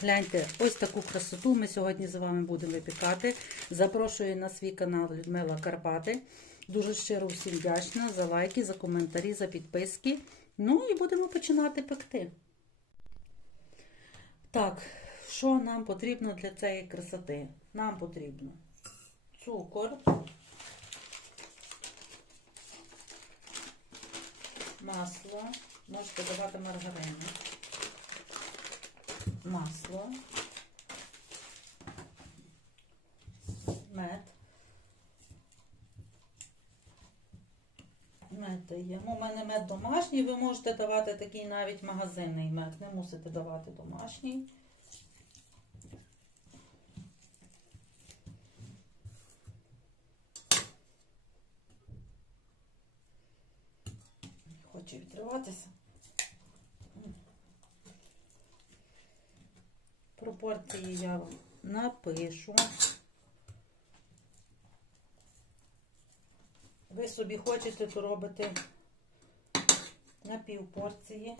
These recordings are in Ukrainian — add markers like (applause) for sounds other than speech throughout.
Гляньте, ось таку красоту ми сьогодні з вами будемо випікати. Запрошую на свій канал Людмила Карпати. Дуже щиро всім вдячна за лайки, за коментарі, за підписки. Ну і будемо починати пекти. Так, що нам потрібно для цієї красоти? Нам потрібно цукор, масло, можете давати маргарину, масло, мед. Мед даємо. У мене мед домашній, ви можете давати такий навіть магазинний мед, не мусите давати домашній. Хочу відриватися. Пропорції я вам напишу. Ви собі хочете, то робите на пів порції.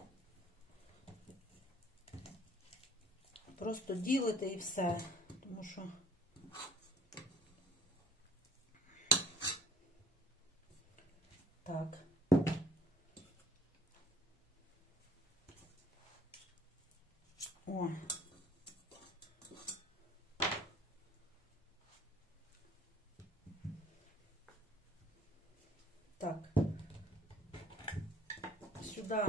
Просто ділите і все. Тому що так. О. Так. Сюди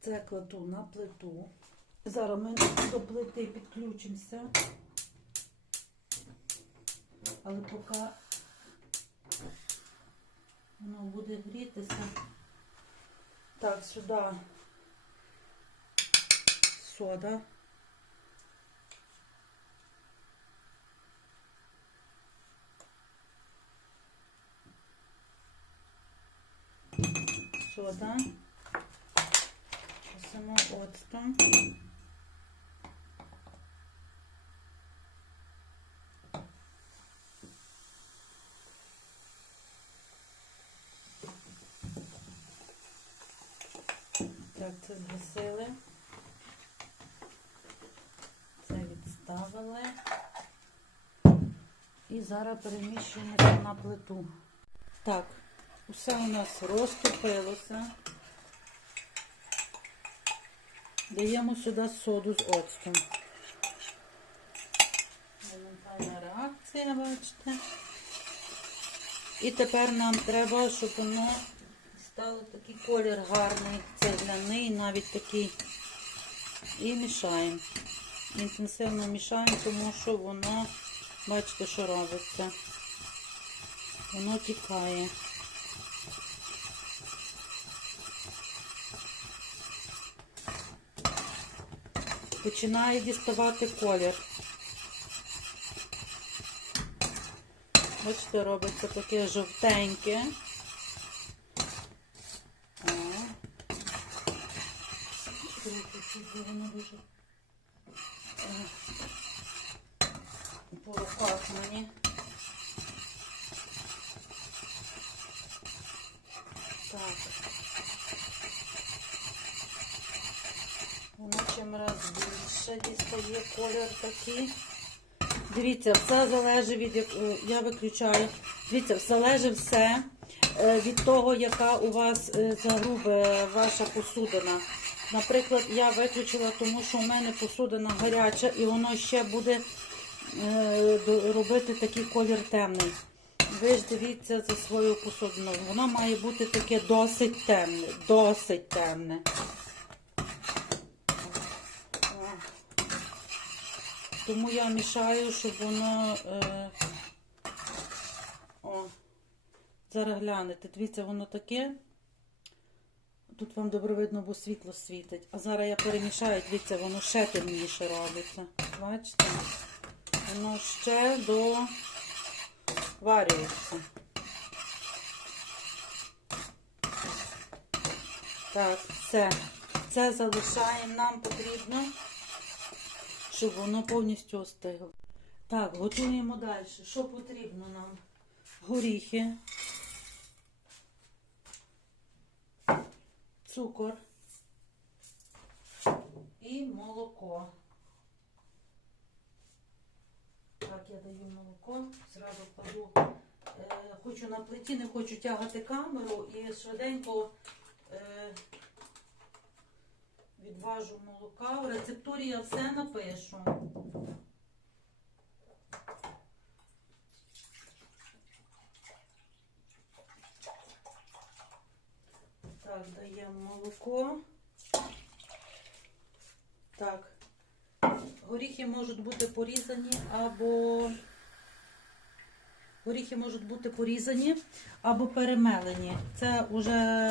це на плиту. Зараз ми до плити підключимося. Але поки воно буде грітися. Так, сюди сода. Сода. Само оцтом. Так, це згасили. Це відставили. І зараз переміщуємо на плиту. Так, усе у нас розтопилося. Даємо сюди соду з оцтом. Моментальна реакція, бачите. І тепер нам треба, щоб воно стало такий колір гарний, цегляний, навіть такий. І мішаємо. Інтенсивно мішаємо, тому що воно, бачите, що робиться. Воно тікає. Починає діставати колір. Бачите, робиться таке жовтеньке. Воно по руках мені. Так. Воно чим раз більше дістає колір такий. Дивіться, все залежить від е, я виключаю. Дивіться, залежить все е, від того, яка у вас е, загрубе ваша посудина. Наприклад, я виключила, тому що у мене посудина гаряча і воно ще буде е, робити такий колір темний. Ви ж дивіться за свою посудину. Воно має бути таке досить темне, досить темне. О. Тому я мішаю, щоб воно. Е... О, зараз глянете. Дивіться, воно таке. Тут вам добре видно, бо світло світить. А зараз я перемішаю, дивіться, воно ще темніше робиться. Бачите? Воно ще доварюється. Так, все. Це залишаємо. Нам потрібно щоб воно повністю остигло. Так, готуємо далі. Що потрібно нам? Горіхи, цукор і молоко. Так, я даю молоко, зразу кладу. Е, хочу на плиті, не хочу тягати камеру і швиденько е, відважу молока. В рецептурі я все напишу. Так, даємо молоко. Так. Горіхи можуть бути порізані або горіхи можуть бути порізані або перемелені. Це вже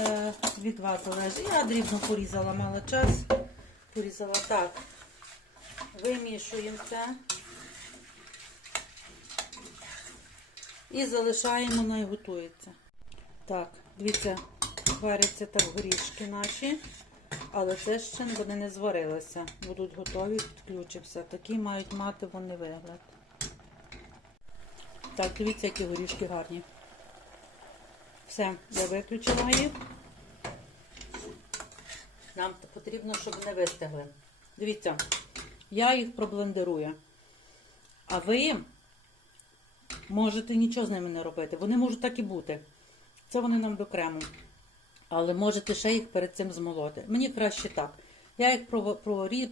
від вас залежить. Я дрібно порізала, мала час. Порізала так. Вимішуємо це. І залишаємо, най готується. Так, дивіться, варяться так горішки наші. Але це ще вони не зварилися. Будуть готові, підключився. Такі мають мати вони вигляд. Так, дивіться, які горішки гарні. Все, я виключила їх. Нам потрібно, щоб не вистигли. Дивіться, я їх проблендерую. А ви можете нічого з ними не робити. Вони можуть так і бути. Це вони нам до крему. Але можете ще їх перед цим змолоти. Мені краще так. Я їх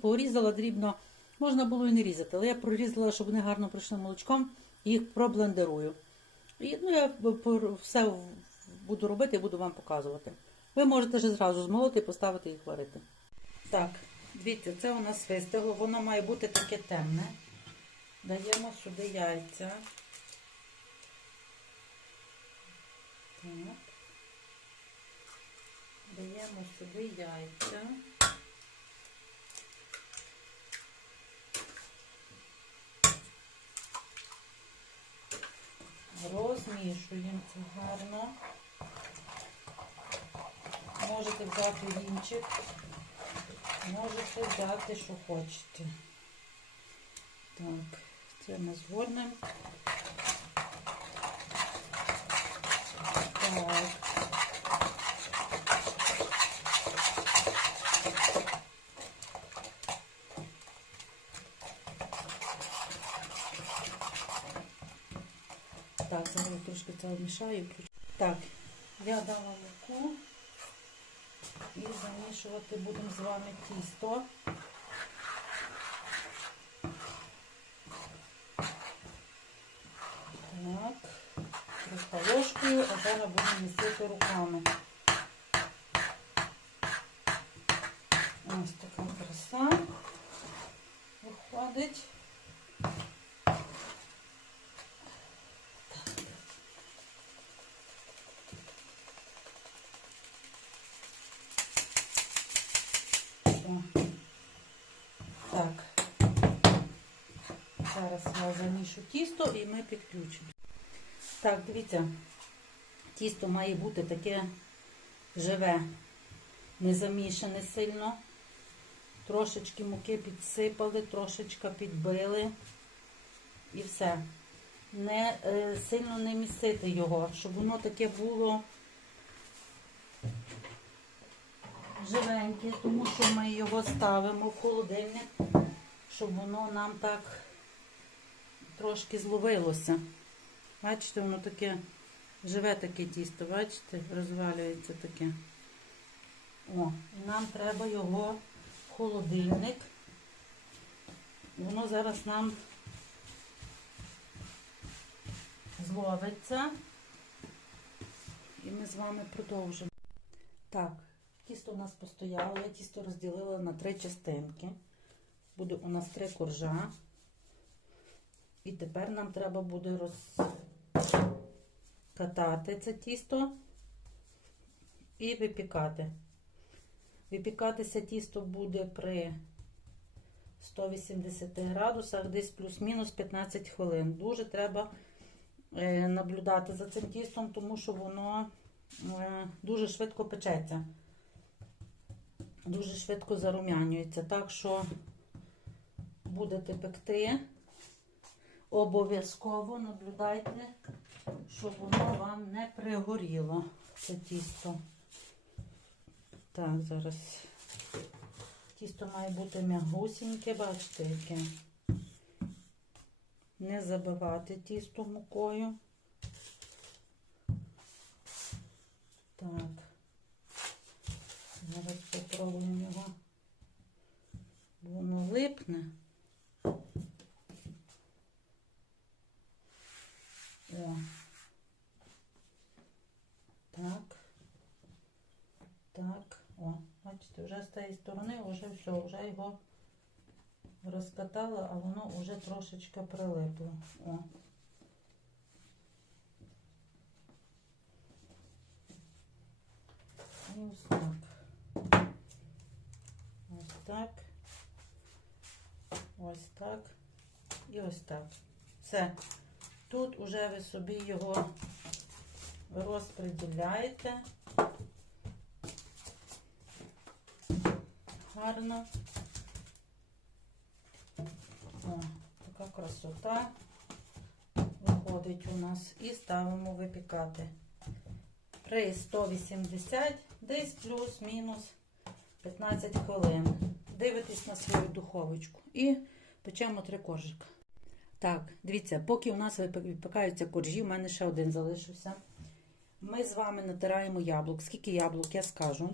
порізала дрібно. Можна було і не різати, але я прорізала, щоб вони гарно пройшли молочком, їх проблендерую. І ну, я все буду робити і буду вам показувати. Ви можете вже зразу змолоти і поставити їх варити. Так, дивіться, це у нас вистигло. Воно має бути таке темне. Даємо сюди яйця. Так. Даємо сюди яйця. Розмішуємо це гарно. Можете взяти вінчик, можете взяти, що хочете. Так, це ми згорнемо. Так. Обмішаю. Так, я дала муку і замішувати будемо з вами тісто. Так, ложкою, а зараз будемо місити руками. Ось така краса виходить. О. Так. Зараз я замішу тісто і ми підключимо. Так, дивіться, тісто має бути таке живе, не замішане сильно. Трошечки муки підсипали, трошечки підбили і все. Не е, сильно не місити його, щоб воно таке було живеньке, тому що ми його ставимо в холодильник, щоб воно нам так трошки зловилося. Бачите, воно таке живе таке тісто, бачите, розвалюється таке. О, і нам треба його в холодильник. Воно зараз нам зловиться. І ми з вами продовжимо. Так, тісто у нас постояло, я тісто розділила на три частинки. Буде у нас три коржа. І тепер нам треба буде розкатати це тісто і випікати. Випікатися тісто буде при 180 градусах, десь плюс-мінус 15 хвилин. Дуже треба е, наблюдати за цим тістом, тому що воно е, дуже швидко печеться. Дуже швидко зарум'янюється. Так що будете пекти, обов'язково наблюдайте, щоб воно вам не пригоріло, це тісто. Так, зараз Тісто має бути м'ягусіньке, бачите, яке. Не забивати тісто мукою. Так. Зараз попробуємо його. Воно липне. О. Так. Так. О, бачите, вже з тієї сторони вже все, вже його розкатала, а воно вже трошечки прилипло. О. І ось так. Ось так. Ось так. І ось так. Все. Тут уже ви собі його розподіляєте. Гарно. О, така красота виходить у нас. І ставимо випікати. При 180, десь плюс-мінус 15 хвилин. Дивитесь на свою духовочку. І печемо три коржика. Так, дивіться, поки у нас випікаються коржі, у мене ще один залишився. Ми з вами натираємо яблук. Скільки яблук, я скажу.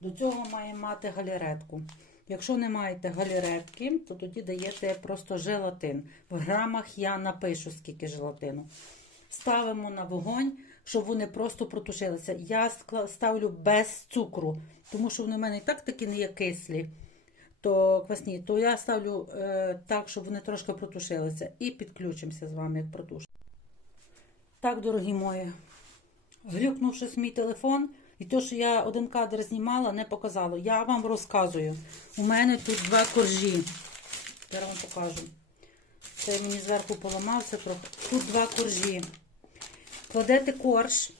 До цього маємо мати галеретку. Якщо не маєте галеретки, то тоді даєте просто желатин. В грамах я напишу, скільки желатину. Ставимо на вогонь, щоб вони просто протушилися. Я ставлю без цукру, тому що вони в мене і так такі не є кислі, то квасні, то я ставлю е, так, щоб вони трошки протушилися. І підключимося з вами, як протушимо. Так, дорогі мої, глюкнув щось мій телефон. І те, що я один кадр знімала, не показало. Я вам розказую. У мене тут два коржі. Зараз вам покажу. Це мені зверху поламався трохи. Тут два коржі. Кладете корж.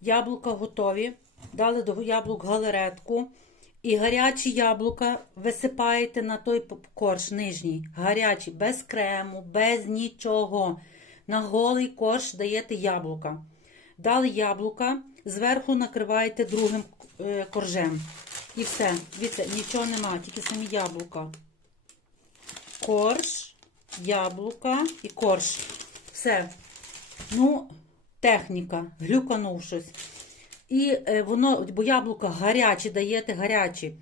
Яблука готові. Дали до яблук галеретку. І гарячі яблука висипаєте на той корж нижній. Гарячі, без крему, без нічого. На голий корж даєте яблука. Дали яблука, зверху накриваєте другим е, коржем. І все. Дивіться, нічого нема, тільки самі яблука. Корж, яблука і корж. Все. Ну, техніка, глюканув щось. І е, воно, бо яблука гарячі, даєте гарячі.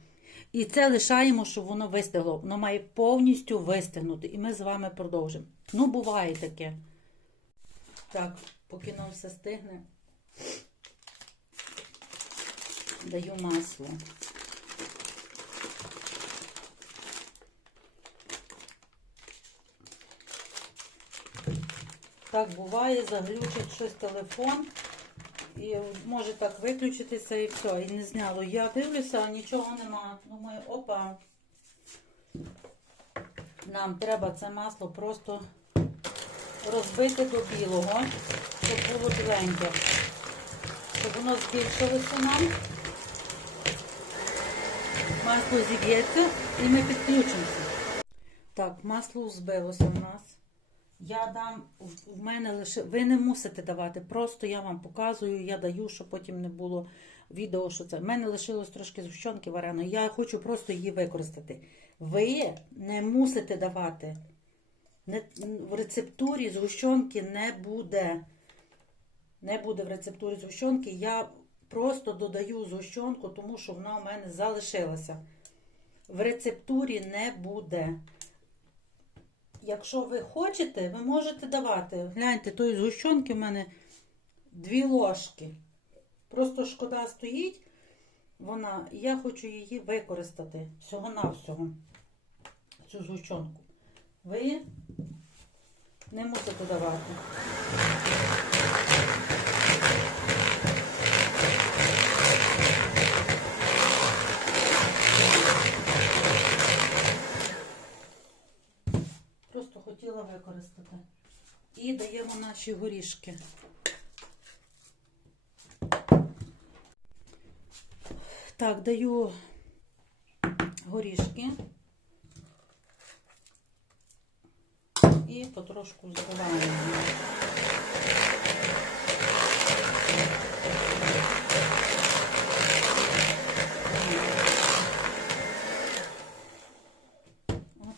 І це лишаємо, щоб воно вистигло. Воно має повністю вистигнути. І ми з вами продовжимо. Ну, буває таке. Так, поки нам все стигне, даю масло. Так буває, заглючить щось телефон. І може так виключитися і все, і не зняло. Я дивлюся, а нічого нема. Думаю, опа. Нам треба це масло просто розбити до білого, щоб було біленьке. Щоб воно збільшилося нам. Масло зіб'ється і ми підключимося. Так, масло збилося в нас. Я дам, в- мене лише, ви не мусите давати, просто я вам показую, я даю, щоб потім не було відео, що це. В мене лишилось трошки згущенки вареної, я хочу просто її використати. Ви не мусите давати. Не, в рецептурі згущенки не буде. Не буде в рецептурі згущенки. Я просто додаю згущенку, тому що вона у мене залишилася. В рецептурі не буде. Якщо ви хочете, ви можете давати. Гляньте, тої згущенки в мене дві ложки. Просто шкода стоїть вона, і я хочу її використати всього-навсього. Цю згущенку. Ви не мусите давати. Просто хотіла використати. І даємо наші горішки. Так, даю горішки. І потрошку збиваємо.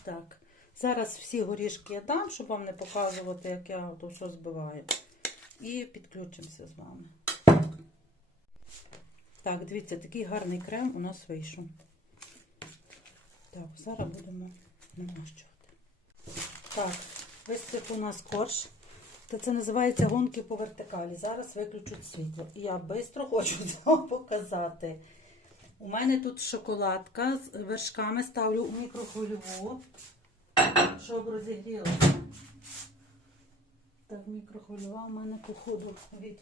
Так. Зараз всі горішки я дам, щоб вам не показувати, як я то все збиваю. І підключимося з вами. Так, дивіться, такий гарний крем у нас вийшов. Так, зараз будемо намащувати. Так, висип у нас корж. Та це називається гонки по вертикалі. Зараз виключуть світло. І я швидко хочу (laughs) вам показати. У мене тут шоколадка з вершками ставлю у мікрохвильову, щоб розігрілася. Так, мікрохвильова у мене походу від...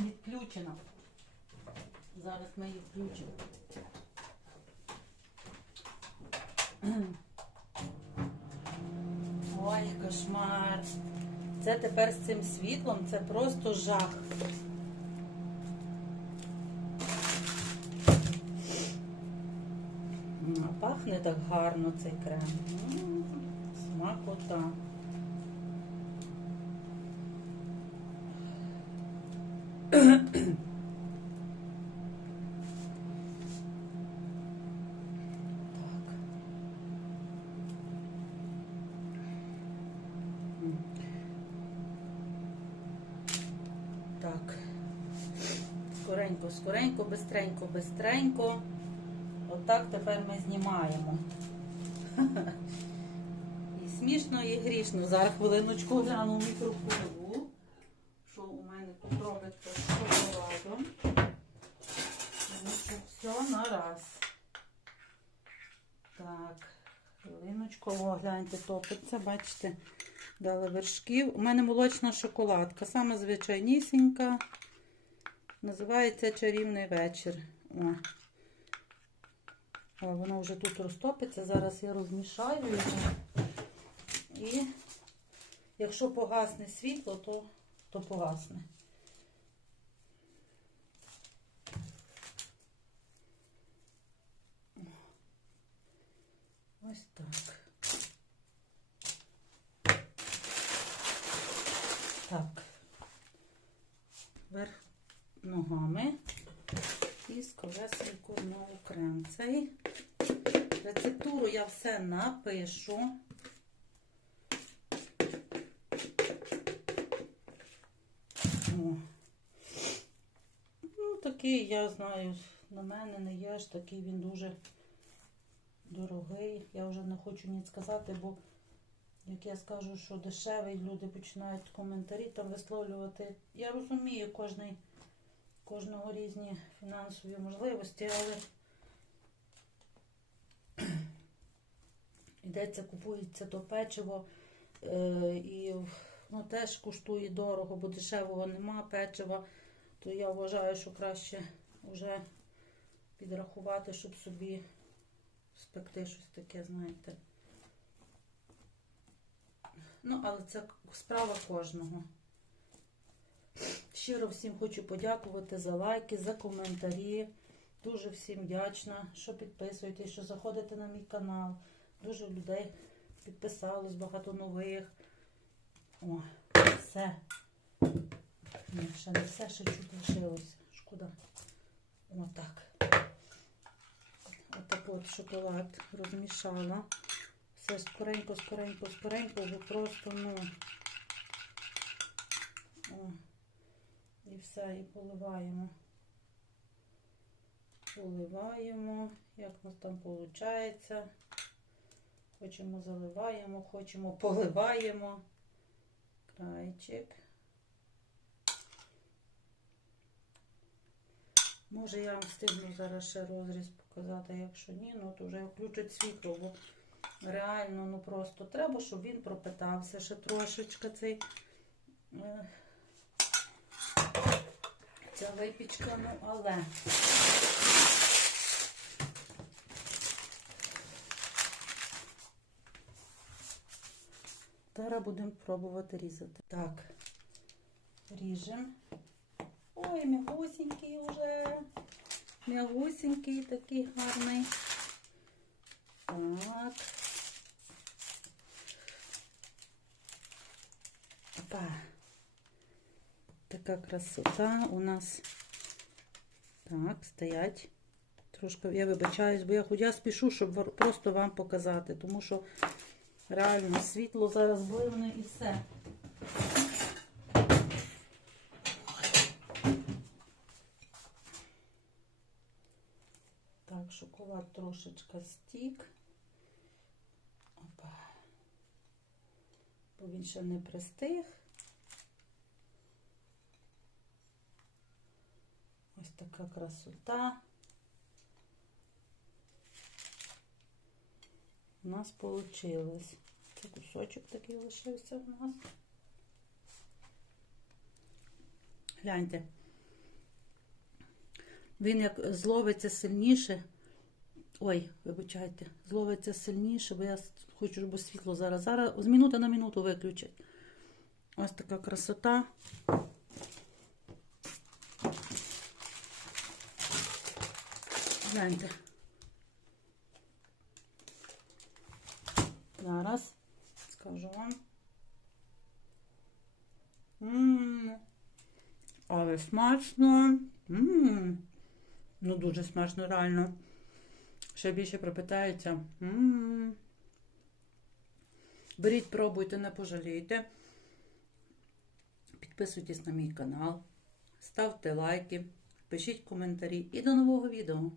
відключена. Зараз ми її включимо. Ой, кошмар. Це тепер з цим світлом, це просто жах. Пахне так гарно цей крем. Смакота. Так. Скоренько, скоренько, бистренько, бистренько. Отак тепер ми знімаємо. І смішно, і грішно. Зараз хвилиночку гляну в мікрофону, що у мене тут робиться з шоколадом. Тому що все на раз. Так, хвилиночку, о, гляньте, топиться, бачите, дали вершків. У мене молочна шоколадка, саме звичайнісінька. Називається чарівний вечір. О. О, воно вже тут розтопиться. Зараз я розмішаю його. І якщо погасне світло, то, то погасне. Ось так. Так. Верх ногами і скоресенько знову крем цей. Я все напишу. Ну, такий, я знаю, на мене не є ж такий він дуже дорогий. Я вже не хочу ні сказати, бо як я скажу, що дешевий, люди починають коментарі там висловлювати. Я розумію, кожний, кожного різні фінансові можливості, але йдеться, купується то печиво е, і ну, теж коштує дорого, бо дешевого нема печива, то я вважаю, що краще вже підрахувати, щоб собі спекти щось таке, знаєте. Ну, але це справа кожного. Щиро всім хочу подякувати за лайки, за коментарі. Дуже всім вдячна, що підписуєтесь, що заходите на мій канал. Дуже людей підписалось, багато нових. О, все. Ні, ще не все, ще чуть лишилося. Шкода. Отак. Отак от шоколад розмішала. Все скоренько, скоренько, скоренько, бо просто, ну. О. І все, і поливаємо. Поливаємо, як у нас там виходить. Хочемо заливаємо, хочемо поливаємо. Крайчик. Може я вам встигну зараз ще розріз показати, якщо ні, ну то вже включить світло, бо реально, ну просто треба, щоб він пропитався ще трошечки цей. е, Ця випічка, ну але. Зараз будемо пробувати різати. Так, ріжемо. Ой, м'ягусенький вже. М'ягусенький, такий гарний. Так. Опа. Така красота у нас. Так, стоять. Трошки я вибачаюсь, бо я я спішу, щоб просто вам показати, тому що реально світло зараз бливне і все. Так, шоколад трошечки стік. Опа. Бо він ще не пристиг. Ось така красота. У нас вийшло. Це кусочок такий лишився в нас. Гляньте. Він як зловиться сильніше. Ой, вибачайте, зловиться сильніше, бо я хочу, щоб світло зараз. Зараз з минути на минуту виключать. Ось така красота. Гляньте. Зараз скажу вам. М, Але смачно. М, Ну, дуже смачно, реально. Ще більше пропитається. М. Беріть, пробуйте, не пожалійте. Підписуйтесь на мій канал, ставте лайки, пишіть коментарі і до нового відео.